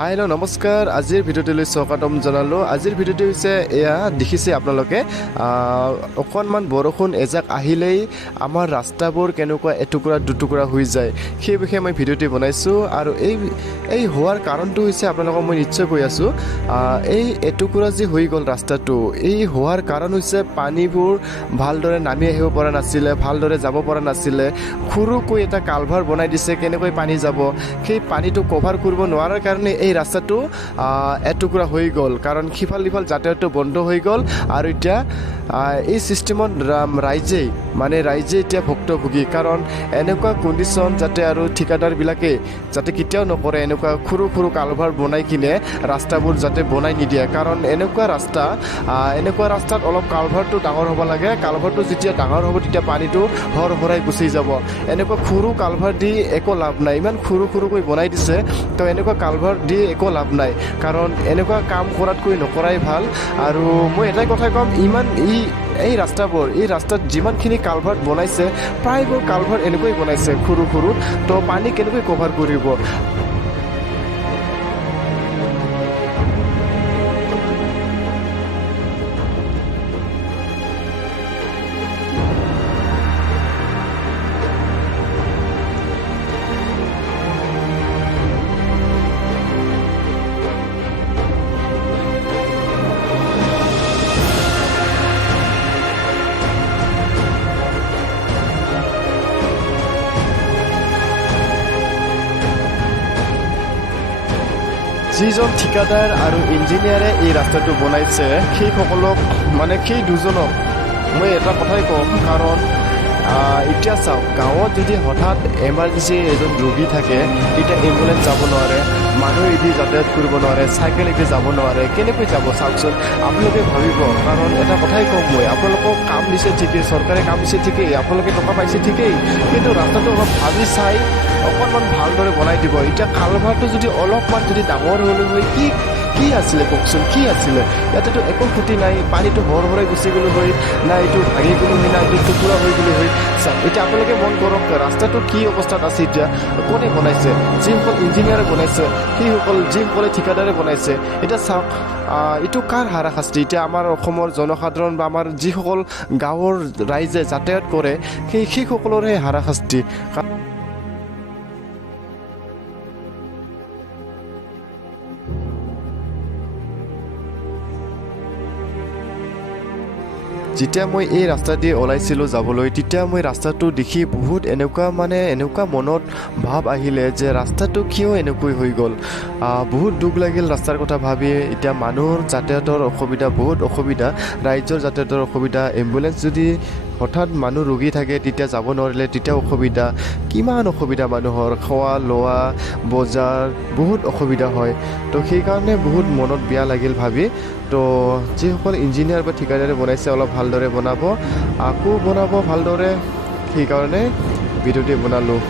hi hello' নমস্কাৰ আজিৰ ভিডিঅ'টোলৈ স্বাগতম জনালোঁ আজিৰ ভিডিঅ'টো হৈছে এয়া দেখিছে আপোনালোকে অকণমান বৰষুণ এজাক আহিলেই আমাৰ ৰাস্তাবোৰ কেনেকুৱা এটুকুৰা দুটুকুৰা হৈ যায় সেই বিষয়ে মই ভিডিঅ'টি বনাইছোঁ আৰু এই হোৱাৰ কাৰণটো হৈছে আপোনালোকক মই নিশ্চয় কৈ আছোঁ এই এটুকুৰা যে হৈ গ'ল ৰাস্তাটো এই হোৱাৰ কাৰণ হৈছে পানীবোৰ ভালদৰে নামি আহিব পৰা নাছিলে ভালদৰে যাব পৰা নাছিলে সৰুকৈ এটা কালভাৰ বনাই দিছে কেনেকৈ পানী যাব সেই পানীটো কভাৰ কৰিব নোৱাৰাৰ কাৰণে এই ৰাস্তাটো এটুকুৰা হৈ গ'ল কাৰণ সিফাল সিফাল যাতায়াতটো বন্ধ হৈ গ'ল আৰু এতিয়া এই চিষ্টেমত ৰাইজে এতিয়া ভুক্তভোগী কাৰণ এনেকুৱা কণ্ডিশ্যন যাতে আৰু ঠিকাদাৰবিলাকে যাতে কেতিয়াও নকৰে এনেকুৱা সৰু সৰু কালভাৰ বনাই কিনে ৰাস্তাবোৰ যাতে বনাই নিদিয়ে কাৰণ এনেকুৱা ৰাস্তাত অলপ কালভাৰটো ডাঙৰ হ'ব লাগে কালভাৰটো যেতিয়া ডাঙৰ হ'ব তেতিয়া পানীটো হৰাই গুচি যাব এনেকুৱা সৰু কালভাৰ দি একো লাভ নাই ইমান সৰুকৈ বনাই দিছে তো এনেকুৱা কালভাৰ দি একো লাভ নাই কাৰণ এনেকুৱা কাম কৰাতকৈ নকৰাই ভাল আৰু মই এটাই কথা ক'ম ইমান এই ৰাস্তাত যিমানখিনি কালভাৰ বনাইছে প্ৰায়বোৰ কালভাৰ এনেকৈ বনাইছে সৰু তো পানী কেনেকৈ কভাৰ কৰিব যিজন ঠিকাদাৰ আৰু ইঞ্জিনিয়াৰে এই ৰাস্তাটো বনাইছে সেইসকলক সেই দুজনক মই এটা কথাই ক'ম কাৰণ এতিয়া চাওক গাঁৱত যদি হঠাৎ এমাৰ্জেঞ্চি এজন ৰোগী থাকে তেতিয়া এম্বুলেঞ্চ যাব নোৱাৰে মানুহ এদি যাতায়াত কৰিব নোৱাৰে চাইকেল এদি যাব নোৱাৰে কেনেকৈ যাব চাওকচোন আপোনালোকে ভাবিব কাৰণ এটা কথাই ক'ম মই আপোনালোকক কাম দিছে ঠিকেই চৰকাৰে কাম দিছে ঠিকেই আপোনালোকে টকা পাইছে ঠিকেই কিন্তু ৰাস্তাটো অলপ ভাবি চাই অকণমান ভালদৰে বনাই দিব এতিয়া কালভাৰটো যদি অলপমান যদি ডাঙৰ হ'লে হয় কি আছিলে কওকচোন কি আছিলে ইয়াতেতো একো ক্ষতি নাই পানীটো হৰাই গুচি গ'লো হয় না এইটো ভাঙি গ'লো হয় না এইটো টুকুৰা হৈ গ'লো হয় চাওক এতিয়া আপোনালোকে মন কৰক ৰাস্তাটো কি অৱস্থাত আছে এতিয়া কোনে বনাইছে যিসকল ইঞ্জিনিয়াৰে বনাইছে যিসকলে ঠিকাদাৰে বনাইছে এতিয়া চাওক এইটো কাৰ হাৰাশাস্তি এতিয়া আমাৰ অসমৰ জনসাধাৰণ বা আমাৰ যিসকল গাঁৱৰ ৰাইজে যাতায়াত কৰে সেইসকলৰহে হাৰাশাস্তি যেতিয়া মই এই ৰাস্তা দি ওলাইছিলোঁ যাবলৈ তেতিয়া মই ৰাস্তাটো দেখি বহুত এনেকুৱা মনত ভাৱ আহিলে যে ৰাস্তাটো কিয় এনেকৈ হৈ গ'ল বহুত দুখ লাগিল ৰাস্তাৰ কথা ভাবি এতিয়া মানুহৰ যাতায়াতৰ অসুবিধা বহুত অসুবিধা ৰাইজৰ যাতায়াতৰ অসুবিধা এম্বুলেঞ্চ যদি হঠাৎ মানুহ ৰোগী থাকে তেতিয়া যাব নোৱাৰিলে তেতিয়া অসুবিধা কিমান অসুবিধা মানুহৰ খোৱা লোৱা বজাৰ বহুত অসুবিধা হয় তো সেইকাৰণে বহুত মনত বেয়া লাগিল ভাবি তো যিসকল ইঞ্জিনিয়াৰ বা ঠিকাদাৰে বনাইছে অলপ ভালদৰে বনাব আকৌ বনাব ভালদৰে সেইকাৰণে ভিডিঅ'টি বনালোঁ